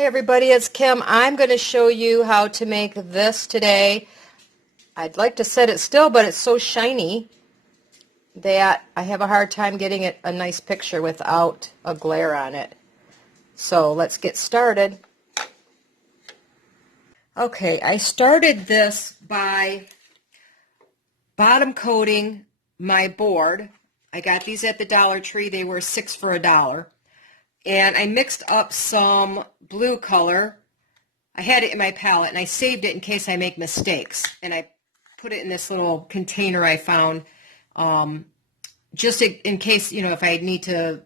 Hey everybody, it's Kim. I'm going to show you how to make this today. I'd like to set it still, but it's so shiny that I have a hard time getting it a nice picture without a glare on it. So let's get started. Okay, I started this by bottom coating my board. I got these at the Dollar Tree. They were 6 for $1. And I mixed up some blue color. I had it in my palette, and I saved it in case I make mistakes. And I put it in this little container I found, just in case, if I need to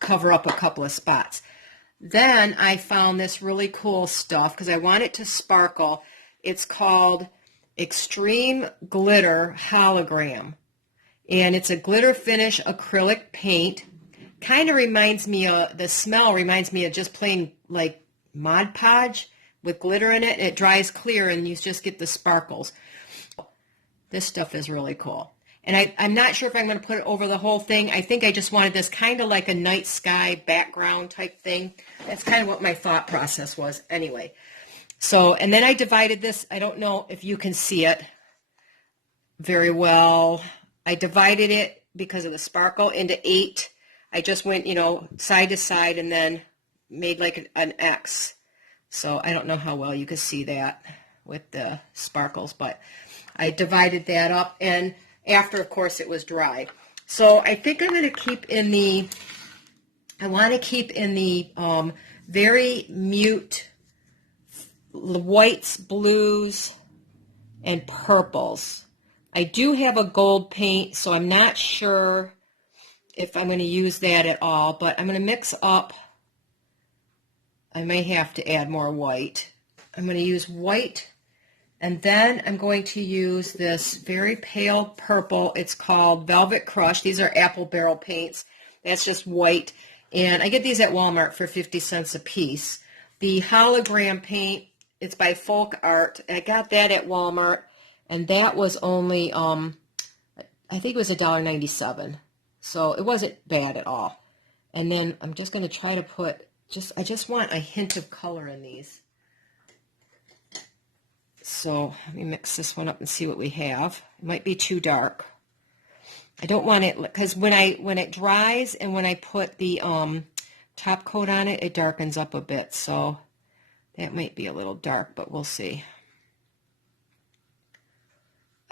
cover up a couple of spots. Then I found this really cool stuff because I want it to sparkle. It's called Extreme Glitter Hologram. And it's a glitter finish acrylic paint. Kind of reminds me of, the smell reminds me of just plain like Mod Podge with glitter in it. It dries clear and you just get the sparkles. This stuff is really cool. And I'm not sure if I'm going to put it over the whole thing. I think I just wanted this kind of like a night sky background type thing. That's kind of what my thought process was anyway. So, and then I divided this. I don't know if you can see it very well. I divided it because of the sparkle into 8. I just went, side to side and then made like an X. So I don't know how well you can see that with the sparkles, but I divided that up, and after, of course, it was dry. So I think I'm going to keep in the, very mute whites, blues, and purples. I do have a gold paint, so I'm not sure if I'm going to use that at all, but I'm going to mix up. I may have to add more white. I'm going to use white, and then I'm going to use this very pale purple. It's called Velvet Crush. These are apple barrel paints. That's just white, and I get these at Walmart for 50 cents a piece. The hologram paint, it's by Folk Art. I got that at Walmart, and that was only, I think it was $1.97. So it wasn't bad at all. And then I'm just going to try to put, I just want a hint of color in these. So let me mix this one up and see what we have. It might be too dark. I don't want it, because when it dries and when I put the top coat on it, it darkens up a bit. So that might be a little dark, but we'll see.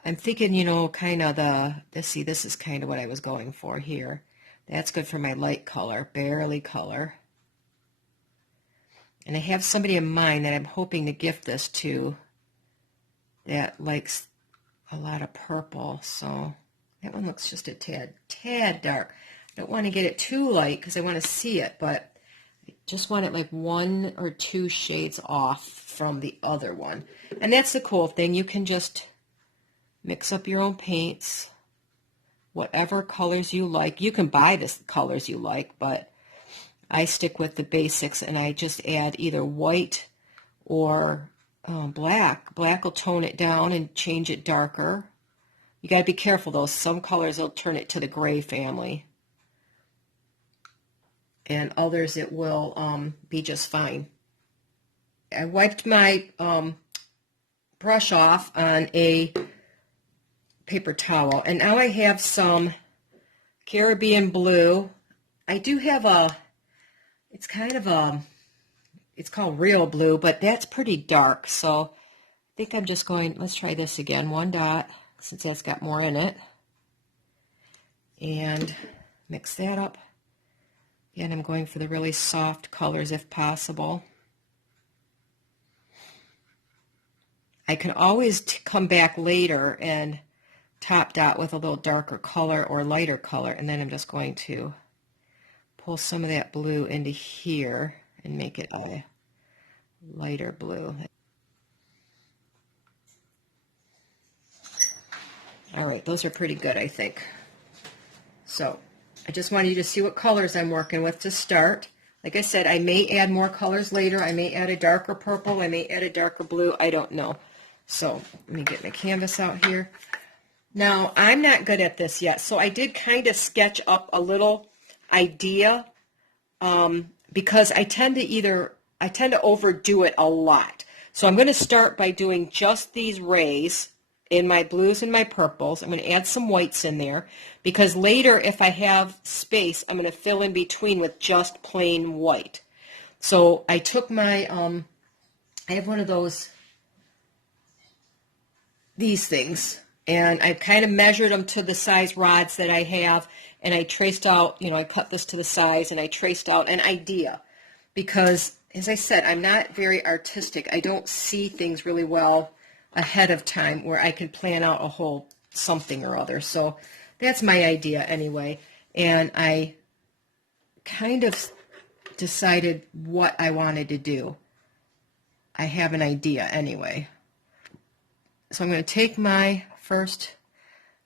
I'm thinking, kind of this is kind of what I was going for here. That's good for my light color, barely color. And I have somebody in mind that I'm hoping to gift this to that likes a lot of purple. So that one looks just a tad dark. I don't want to get it too light because I want to see it, but I just want it like 1 or 2 shades off from the other one. And that's the cool thing. You can just mix up your own paints, whatever colors you like. You can buy the colors you like, but I stick with the basics, and I just add either white or black. Black will tone it down and change it darker. You got to be careful, though. Some colors will turn it to the gray family, and others it will be just fine. I wiped my brush off on a paper towel, and now I have some Caribbean blue. I do have it's called real blue, but that's pretty dark, so I think I'm just going, let's try this again, 1 dot, since that's got more in it, and mix that up. Again, I'm going for the really soft colors if possible. I can always come back later and top dot with a little darker color or lighter color, and then I'm just going to pull some of that blue into here and make it a lighter blue. All right, those are pretty good, I think. So I just wanted you to see what colors I'm working with to start. Like I said, I may add more colors later. I may add a darker purple. I may add a darker blue. I don't know. So let me get my canvas out here. Now, I'm not good at this yet, so I did kind of sketch up a little idea because I tend to either I tend to overdo it a lot. So I'm going to start by doing just these rays in my blues and my purples. I'm going to add some whites in there because later if I have space, I'm going to fill in between with just plain white. So I took my, I have one of these things, and I kind of measured them to the size rods that I have, and I traced out, I cut this to the size, and I traced out an idea because, as I said, I'm not very artistic. I don't see things really well ahead of time where I can plan out a whole something or other. So that's my idea anyway, and I kind of decided what I wanted to do. I have an idea anyway. So I'm going to take my first,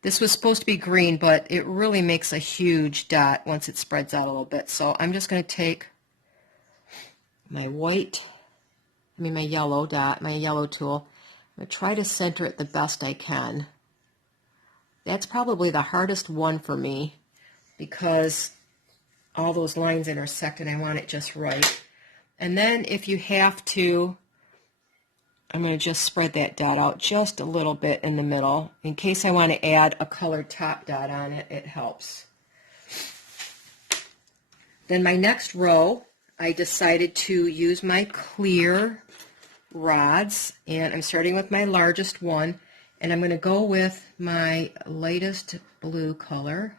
this was supposed to be green, but it really makes a huge dot once it spreads out a little bit. So I'm just going to take my my yellow dot, my yellow tool. I'm going to try to center it the best I can. That's probably the hardest one for me because all those lines intersect and I want it just right. And then if you have to, I'm going to just spread that dot out just a little bit in the middle. In case I want to add a colored top dot on it, it helps. Then my next row, I decided to use my clear rods, and I'm starting with my largest one, and I'm going to go with my lightest blue color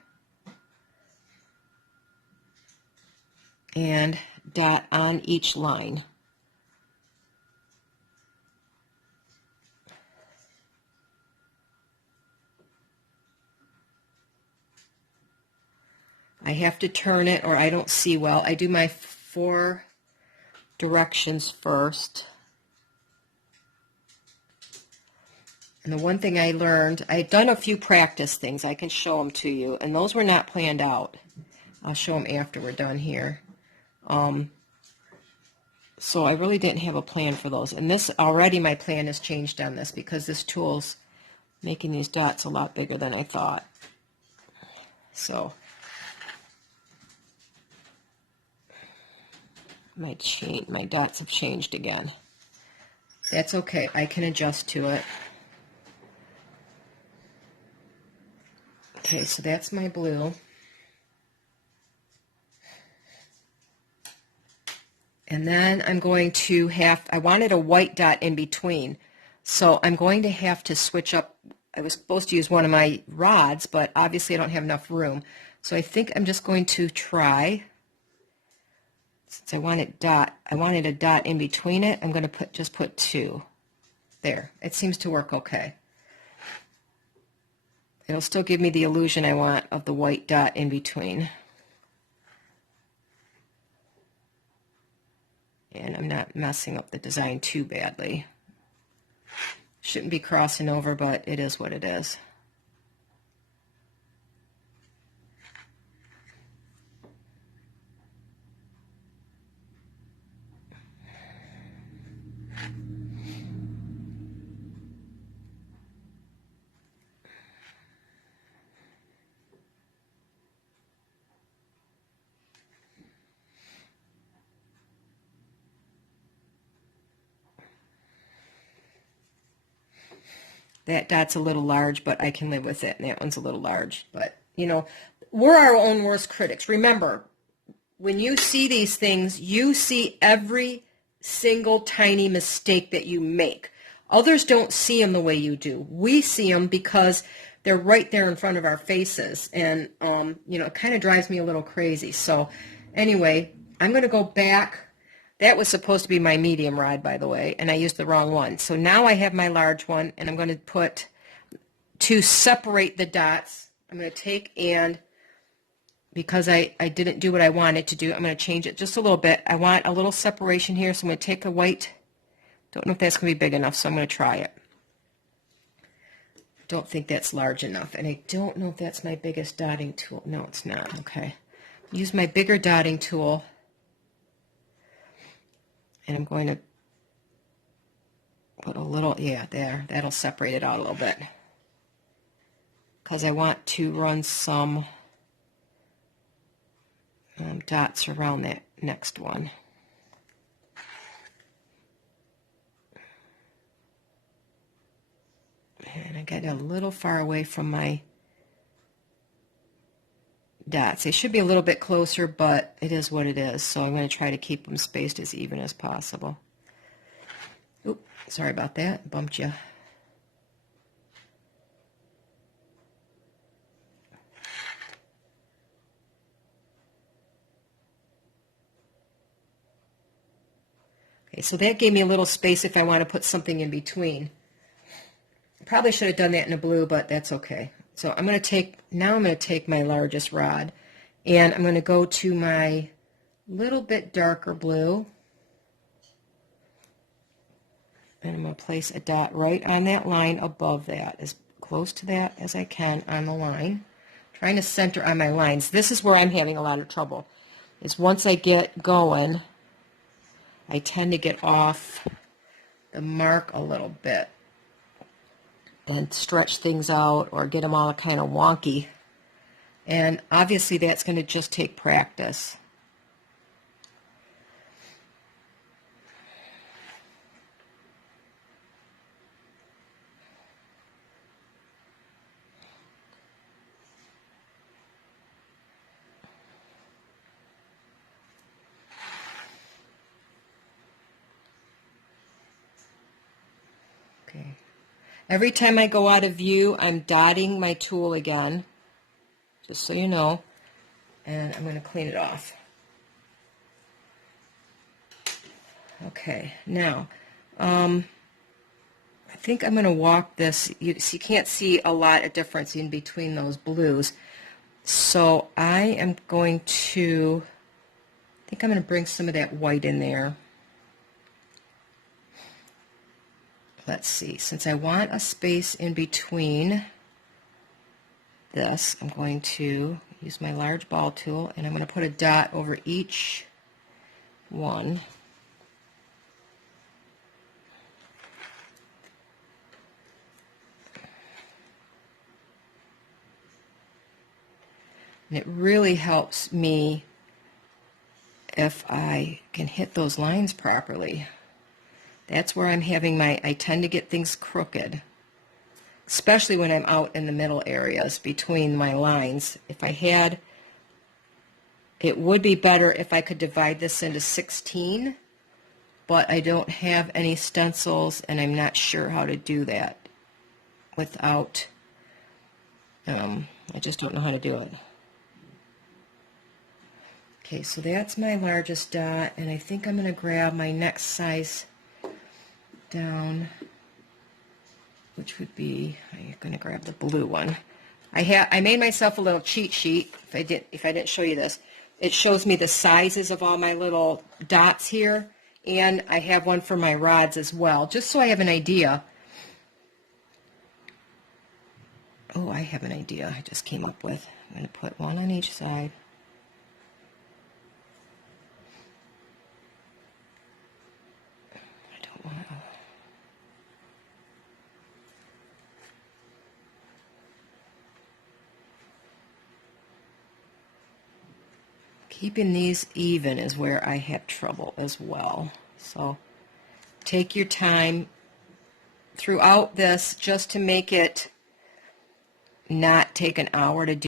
and dot on each line. I have to turn it or I don't see well. I do my 4 directions first. And the one thing I learned, I've done a few practice things. I can show them to you. And those were not planned out. I'll show them after we're done here. So I really didn't have a plan for those. And this, already my plan has changed on this because this tool's making these dots a lot bigger than I thought. So my dots have changed again. That's okay. I can adjust to it. Okay, so that's my blue. And then I'm going to I wanted a white dot in between. So I'm going to have to switch up. I was supposed to use one of my rods, but obviously I don't have enough room. So I think I'm just going to try, since I wanted a dot in between it, I'm going to just put 2. There. It seems to work okay. It'll still give me the illusion I want of the white dot in between. And I'm not messing up the design too badly. Shouldn't be crossing over, but it is what it is. That dot's a little large, but I can live with it, and that one's a little large. But, we're our own worst critics. Remember, when you see these things, you see every single tiny mistake that you make. Others don't see them the way you do. We see them because they're right there in front of our faces, and, it kind of drives me a little crazy. So, anyway, I'm going to go back. That was supposed to be my medium rod, by the way, and I used the wrong one. So now I have my large one, and I'm going to put, to separate the dots, I'm going to take and, because I didn't do what I wanted to do, I'm going to change it just a little bit. I want a little separation here, so I'm going to take a white, don't know if that's going to be big enough, so I'm going to try it. Don't think that's large enough, and I don't know if that's my biggest dotting tool. No, it's not. Okay. Use my bigger dotting tool. And I'm going to put a little, yeah, there. That'll separate it out a little bit. Because I want to run some dots around that next one. And I get a little far away from my dots. They should be a little bit closer, but it is what it is. So I'm going to try to keep them spaced as even as possible. Oop, sorry about that. Bumped you. Okay, so that gave me a little space if I want to put something in between. Probably should have done that in a blue, but that's okay. So I'm going to take my largest rod, and I'm going to go to my little bit darker blue, and I'm going to place a dot right on that line above that, as close to that as I can on the line. Trying to center on my lines. This is where I'm having a lot of trouble, is once I get going, I tend to get off the mark a little bit and stretch things out or get them all kind of wonky. And obviously that's going to just take practice. Okay. Every time I go out of view, I'm dotting my tool again, just so you know, and I'm going to clean it off. Okay, now, I think I'm going to walk this. You can't see a lot of difference in between those blues, so I am going to, I think I'm going to bring some of that white in there. Let's see, since I want a space in between this, I'm going to use my large ball tool, and I'm going to put a dot over each one. And it really helps me if I can hit those lines properly. That's where I'm having I tend to get things crooked, especially when I'm out in the middle areas between my lines. It would be better if I could divide this into 16, but I don't have any stencils, and I'm not sure how to do that without, I just don't know how to do it. Okay, so that's my largest dot, and I think I'm going to grab my next size down, which would be, I'm going to grab the blue one. I made myself a little cheat sheet. If I didn't show you this, it shows me the sizes of all my little dots here, and I have one for my rods as well, just so I have an idea. Oh, I have an idea I just came up with. I'm going to put one on each side. I don't want to. Keeping these even is where I have trouble as well. So take your time throughout this just to make it not take an hour to do.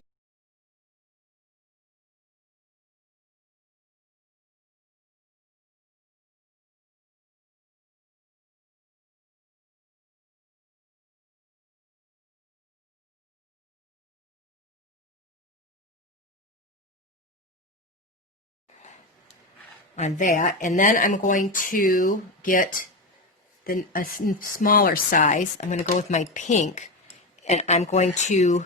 On that, and then I'm going to get a smaller size. I'm going to go with my pink, and I'm going to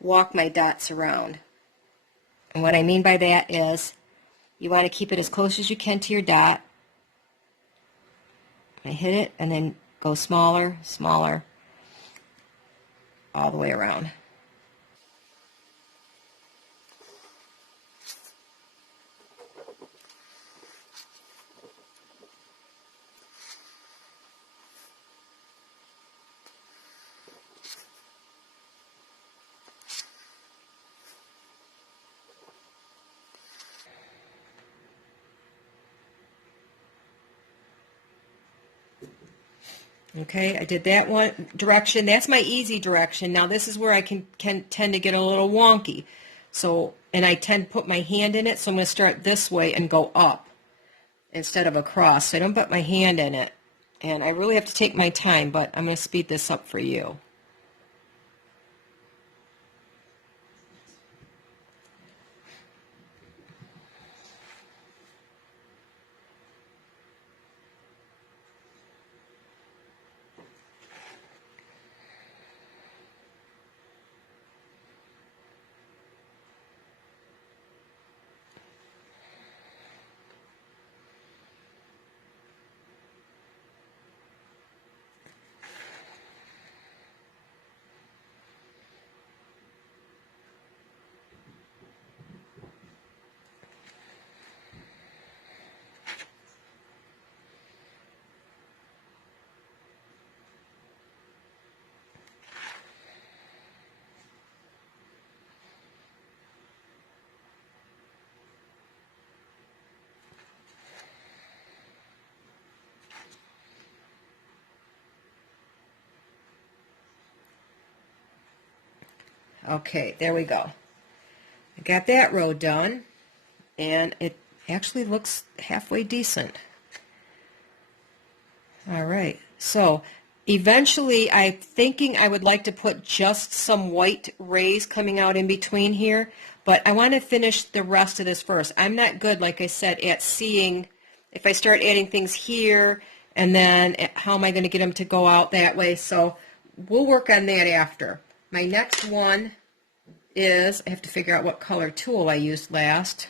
walk my dots around. And what I mean by that is you want to keep it as close as you can to your dot. I hit it and then go smaller, smaller, all the way around. Okay, I did that one direction. That's my easy direction. Now this is where I can tend to get a little wonky. So, and I tend to put my hand in it, so I'm going to start this way and go up instead of across. So I don't put my hand in it. And I really have to take my time, but I'm going to speed this up for you. Okay, there we go. I got that row done, and it actually looks halfway decent. All right, so eventually I'm thinking I would like to put just some white rays coming out in between here, but I want to finish the rest of this first. I'm not good, like I said, at seeing if I start adding things here, and then how am I going to get them to go out that way, so we'll work on that after. My next one is, I have to figure out what color tool I used last.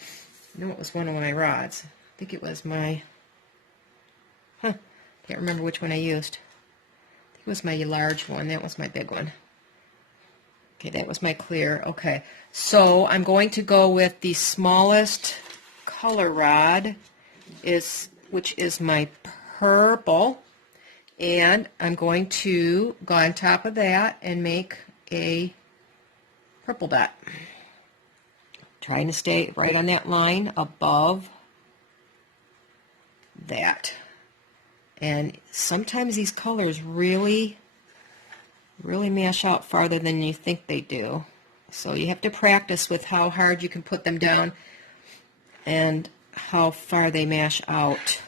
I know it was one of my rods. I think it was my, can't remember which one I used. I think it was my large one. That was my big one. Okay, that was my clear. Okay, so I'm going to go with the smallest color rod, which is my purple, and I'm going to go on top of that and make a purple dot. Trying to stay right on that line above that. And sometimes these colors really mash out farther than you think they do. So you have to practice with how hard you can put them down and how far they mash out.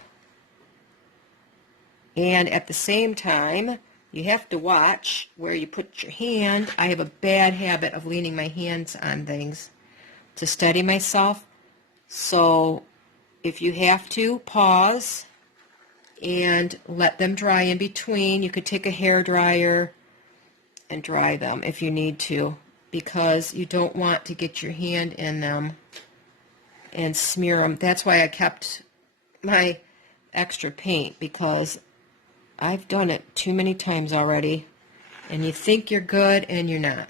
And at the same time, you have to watch where you put your hand. I have a bad habit of leaning my hands on things to steady myself. So if you have to, pause and let them dry in between. You could take a hair dryer and dry them if you need to, because you don't want to get your hand in them and smear them. That's why I kept my extra paint, because I've done it too many times already, and you think you're good and you're not.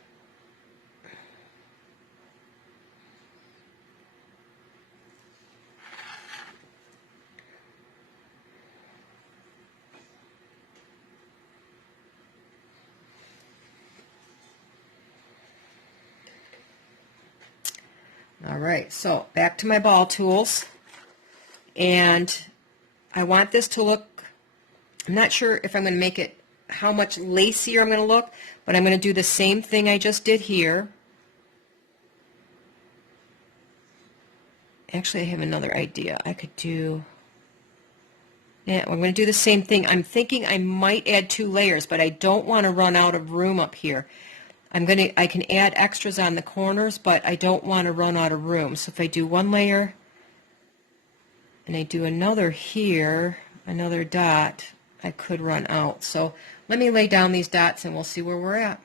All right, so back to my ball tools, and I want this to look, I'm not sure if I'm going to make it how much lacier I'm going to look, but I'm going to do the same thing I just did here. Actually, I have another idea. I could do, yeah, I'm going to do the same thing. I'm thinking I might add 2 layers, but I don't want to run out of room up here. I can add extras on the corners, but I don't want to run out of room. So if I do 1 layer and I do another here, another dot, I could run out. So let me lay down these dots and we'll see where we're at.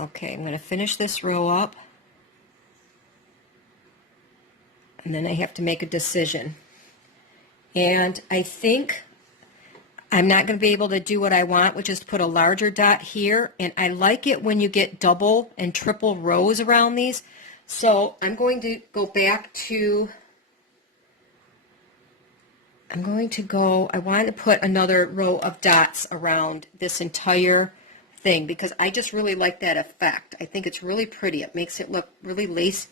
Okay, I'm going to finish this row up, and then I have to make a decision. And I think I'm not going to be able to do what I want, which is to put a larger dot here, and I like it when you get double and triple rows around these. So I'm going to go back to, I want to put another row of dots around this entire thing because I just really like that effect. I think it's really pretty. It makes it look really lacy.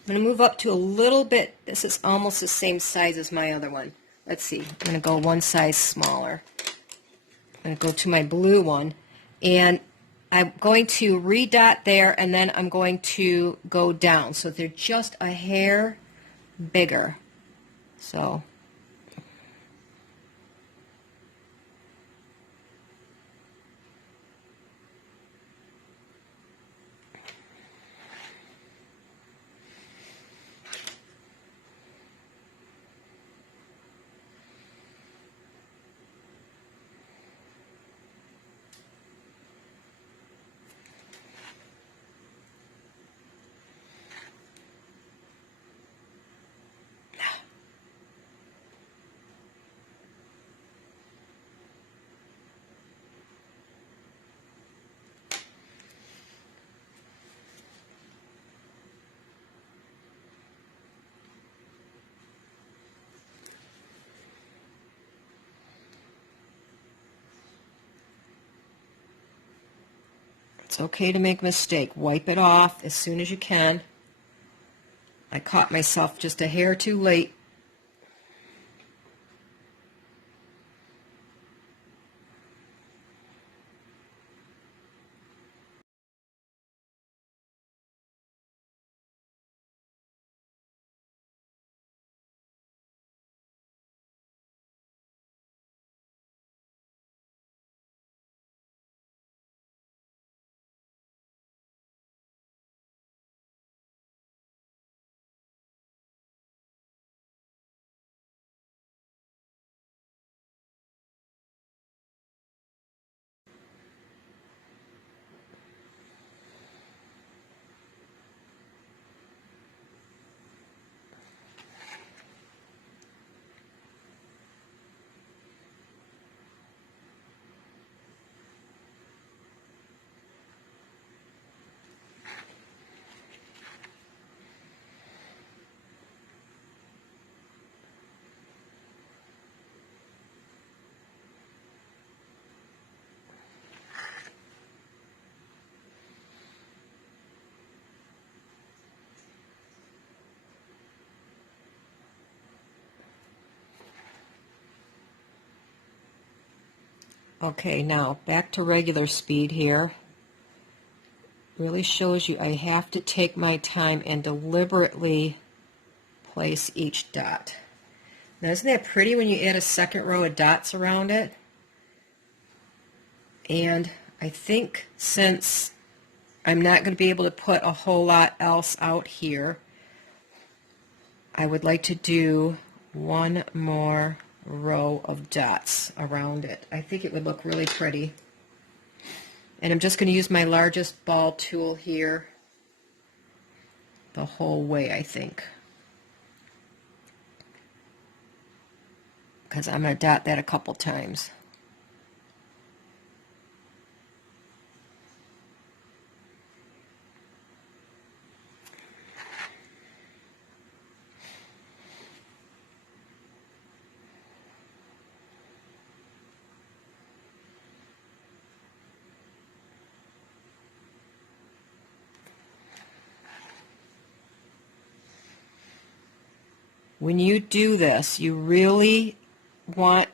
I'm going to move up to a little bit. This is almost the same size as my other one. Let's see. I'm going to go one size smaller. I'm going to go to my blue one. And I'm going to redot there, and then I'm going to go down. So they're just a hair bigger. So it's okay to make a mistake. Wipe it off as soon as you can. I caught myself just a hair too late. Okay, now back to regular speed here. Really shows you I have to take my time and deliberately place each dot. Now, isn't that pretty when you add a second row of dots around it? And I think since I'm not going to be able to put a whole lot else out here, I would like to do one more row of dots around it. I think it would look really pretty. And I'm just going to use my largest ball tool here the whole way, I think. Because I'm going to dot that a couple times. when you do this, you really want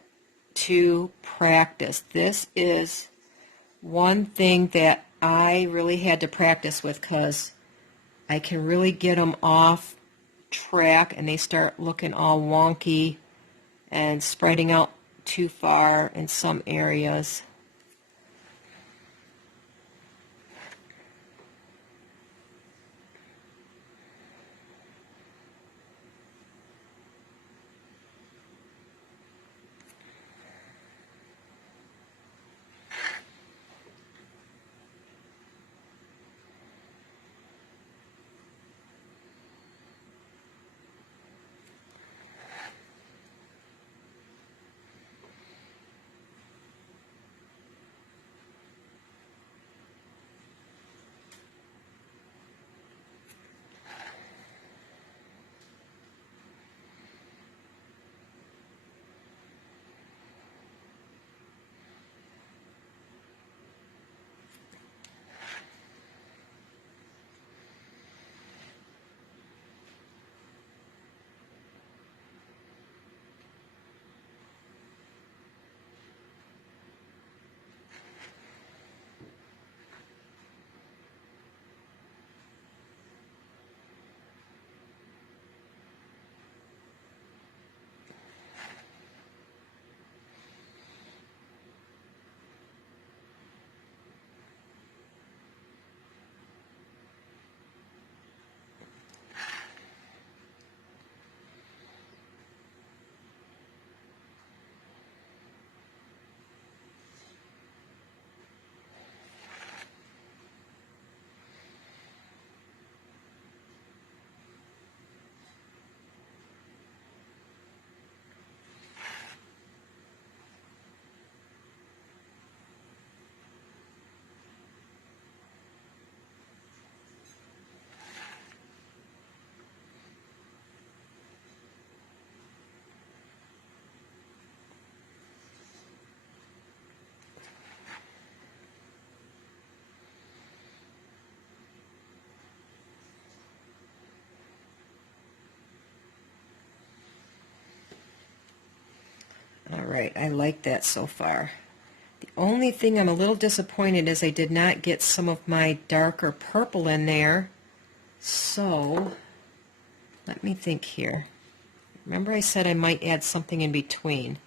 to practice. This is one thing that I really had to practice with because I can really get them off track and they start looking all wonky and spreading out too far in some areas. All right, I like that so far. The only thing I'm a little disappointed is I did not get some of my darker purple in there. So, let me think here. Remember I said I might add something in between.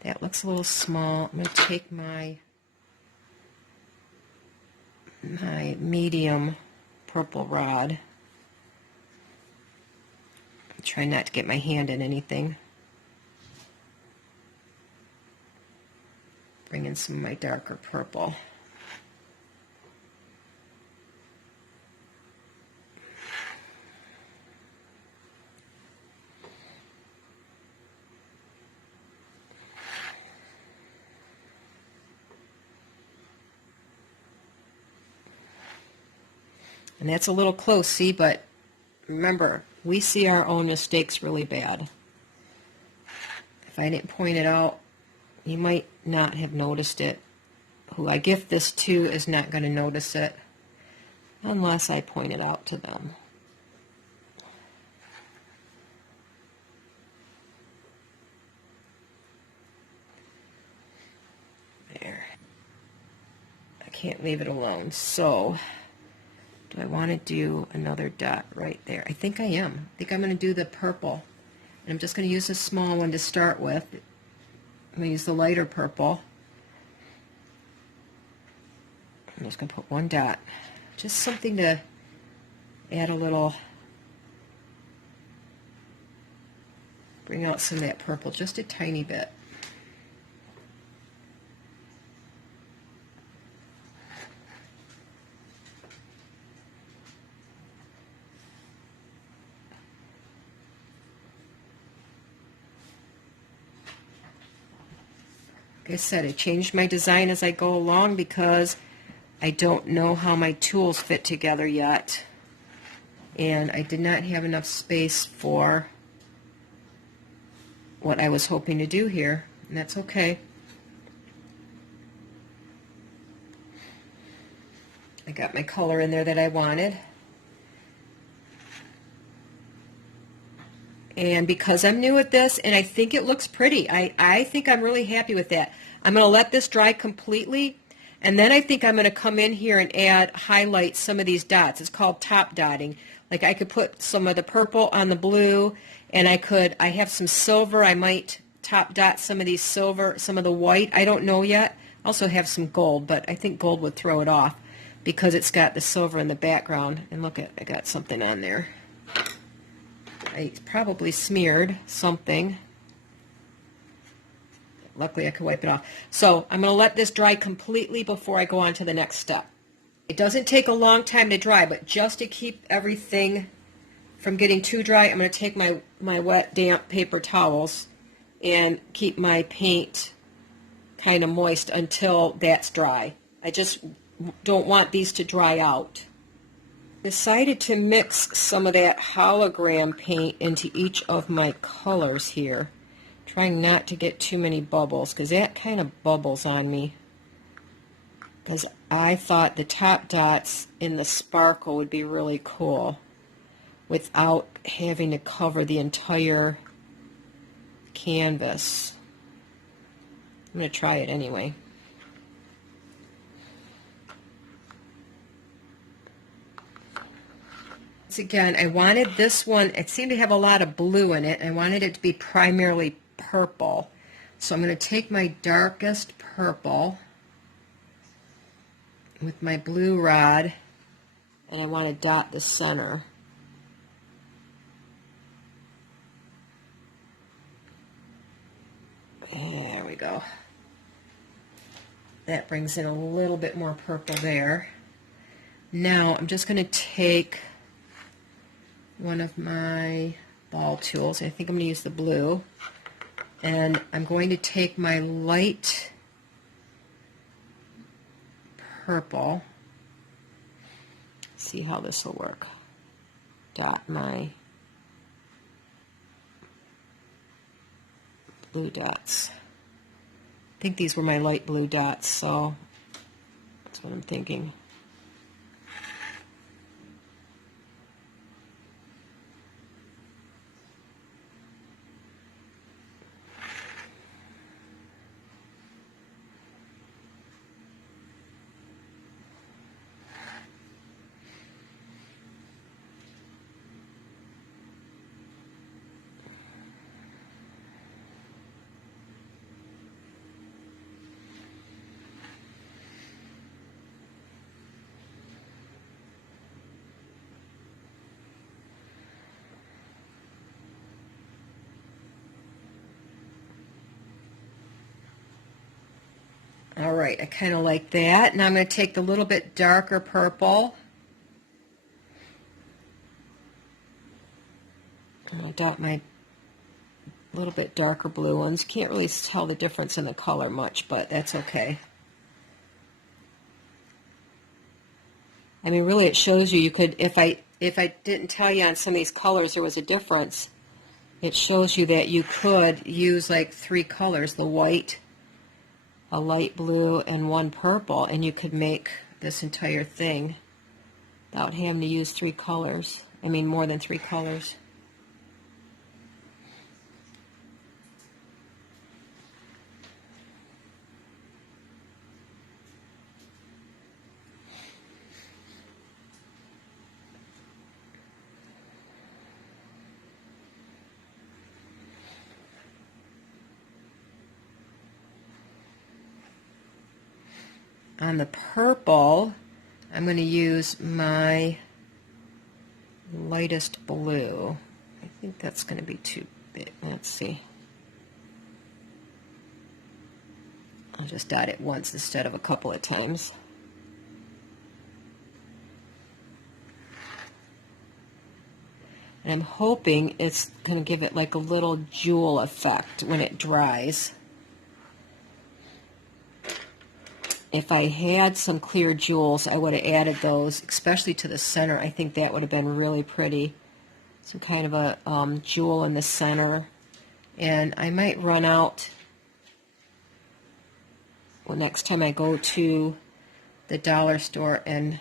That looks a little small. I'm going to take my medium purple rod. Try not to get my hand in anything. Bring in some of my darker purple. And that's a little close, see, but remember, we see our own mistakes really bad. If I didn't point it out, you might not have noticed it. Who I gift this to is not going to notice it unless I point it out to them. There. I can't leave it alone. So, do I want to do another dot right there? I think I am. I think I'm going to do the purple. And I'm just going to use a small one to start with. I'm going to use the lighter purple. I'm just going to put one dot. Just something to add a little, bring out some of that purple just a tiny bit. Like I said, I changed my design as I go along because I don't know how my tools fit together yet. And I did not have enough space for what I was hoping to do here, and that's okay. I got my color in there that I wanted. And because I'm new at this, and I think it looks pretty, I think I'm really happy with that. I'm going to let this dry completely, and then I think I'm going to come in here and highlight some of these dots. It's called top dotting. Like I could put some of the purple on the blue, and I have some silver. I might top dot some of these silver, some of the white. I don't know yet. I also have some gold, but I think gold would throw it off because it's got the silver in the background. And look, I got something on there. I probably smeared something. Luckily I could wipe it off. So I'm going to let this dry completely before I go on to the next step. It doesn't take a long time to dry, but just to keep everything from getting too dry, I'm going to take my wet, damp paper towels and keep my paint kind of moist until that's dry. I just don't want these to dry out. Decided to mix some of that hologram paint into each of my colors here, trying not to get too many bubbles because that kind of bubbles on me, because I thought the top dots in the sparkle would be really cool without having to cover the entire canvas. I'm going to try it anyway. Again, I wanted this one, it seemed to have a lot of blue in it. I wanted it to be primarily purple. So I'm going to take my darkest purple with my blue rod, and I want to dot the center. There we go. That brings in a little bit more purple there. Now I'm just going to take one of my ball tools. I think I'm going to use the blue, and I'm going to take my light purple. See how this will work. Dot my blue dots. I think these were my light blue dots, so that's what I'm thinking. All right, I kind of like that. Now I'm going to take the little bit darker purple. And I'll dot my little bit darker blue ones. Can't really tell the difference in the color much, but that's okay. I mean, really, it shows you could, if I didn't tell you on some of these colors there was a difference, it shows you that you could use like 3 colors, the white, a light blue, and 1 purple, and you could make this entire thing without having to use 3 colors. I mean, more than 3 colors. On the purple, I'm going to use my lightest blue. I think that's going to be too big. Let's see. I'll just dot it once instead of a couple of times. And I'm hoping it's going to give it like a little jewel effect when it dries. If I had some clear jewels, I would have added those, especially to the center. I think that would have been really pretty. Some kind of a jewel in the center. And I might run out, well, next time I go to the dollar store and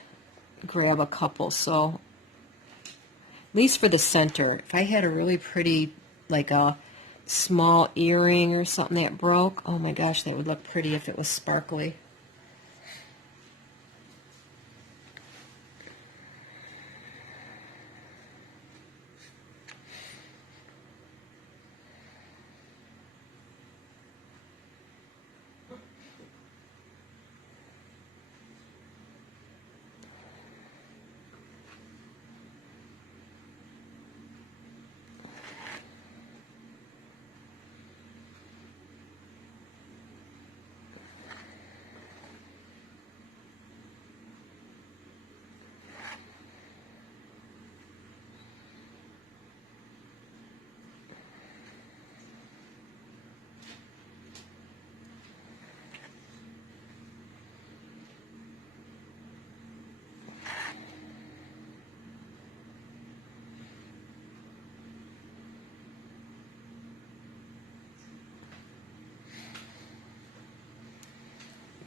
grab a couple. So, at least for the center, if I had a really pretty like a small earring or something that broke. Oh my gosh, that would look pretty if it was sparkly.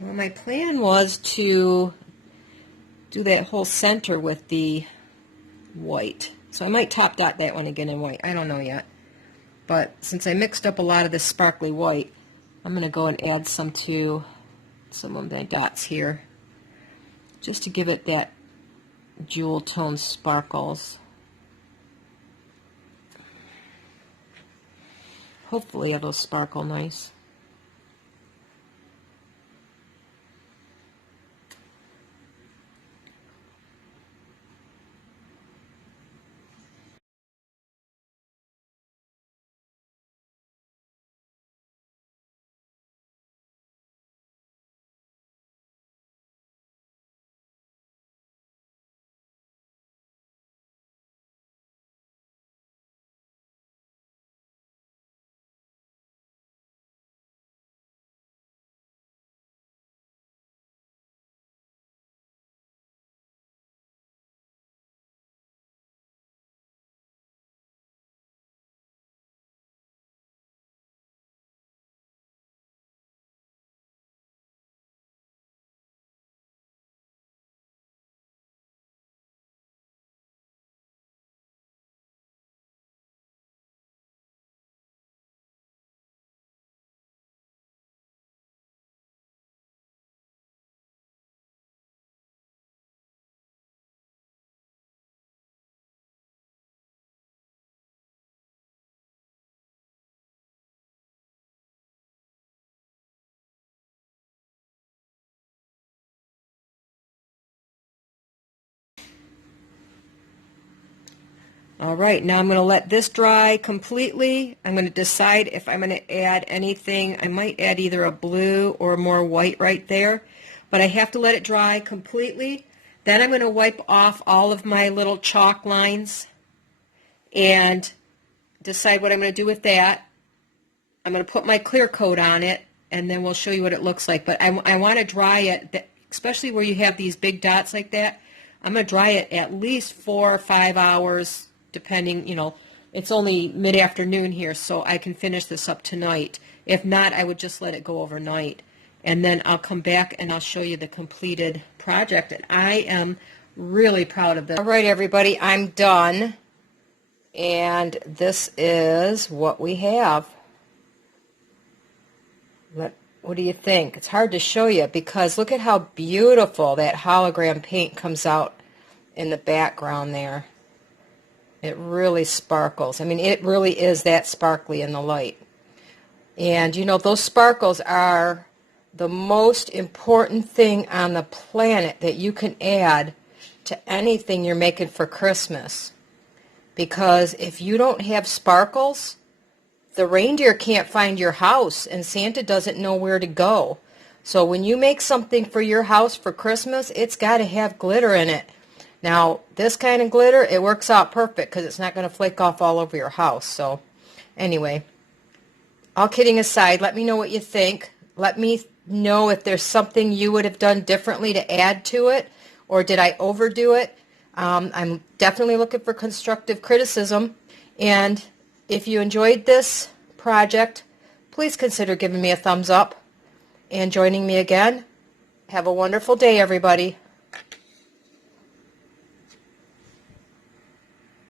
Well, my plan was to do that whole center with the white. So I might top dot that one again in white. I don't know yet. But since I mixed up a lot of this sparkly white, I'm going to go and add some to some of my dots here, just to give it that jewel tone sparkles. Hopefully it'll sparkle nice. All right, now I'm going to let this dry completely. I'm going to decide if I'm going to add anything. I might add either a blue or more white right there, but I have to let it dry completely. Then I'm going to wipe off all of my little chalk lines and decide what I'm going to do with that. I'm going to put my clear coat on it, and then we'll show you what it looks like. But I want to dry it, especially where you have these big dots like that. I'm going to dry it at least 4 or 5 hours, depending, it's only mid-afternoon here, so I can finish this up tonight. If not, I would just let it go overnight. And then I'll come back and I'll show you the completed project. And I am really proud of this. All right, everybody, I'm done. And this is what we have. What do you think? It's hard to show you because look at how beautiful that hologram paint comes out in the background there. It really sparkles. I mean, it really is that sparkly in the light. And those sparkles are the most important thing on the planet that you can add to anything you're making for Christmas. Because if you don't have sparkles, the reindeer can't find your house and Santa doesn't know where to go. So when you make something for your house for Christmas, it's got to have glitter in it. Now, this kind of glitter, it works out perfect because it's not going to flake off all over your house. So anyway, all kidding aside, let me know what you think. Let me know if there's something you would have done differently to add to it, or did I overdo it? I'm definitely looking for constructive criticism. And if you enjoyed this project, please consider giving me a thumbs up and joining me again. Have a wonderful day, everybody.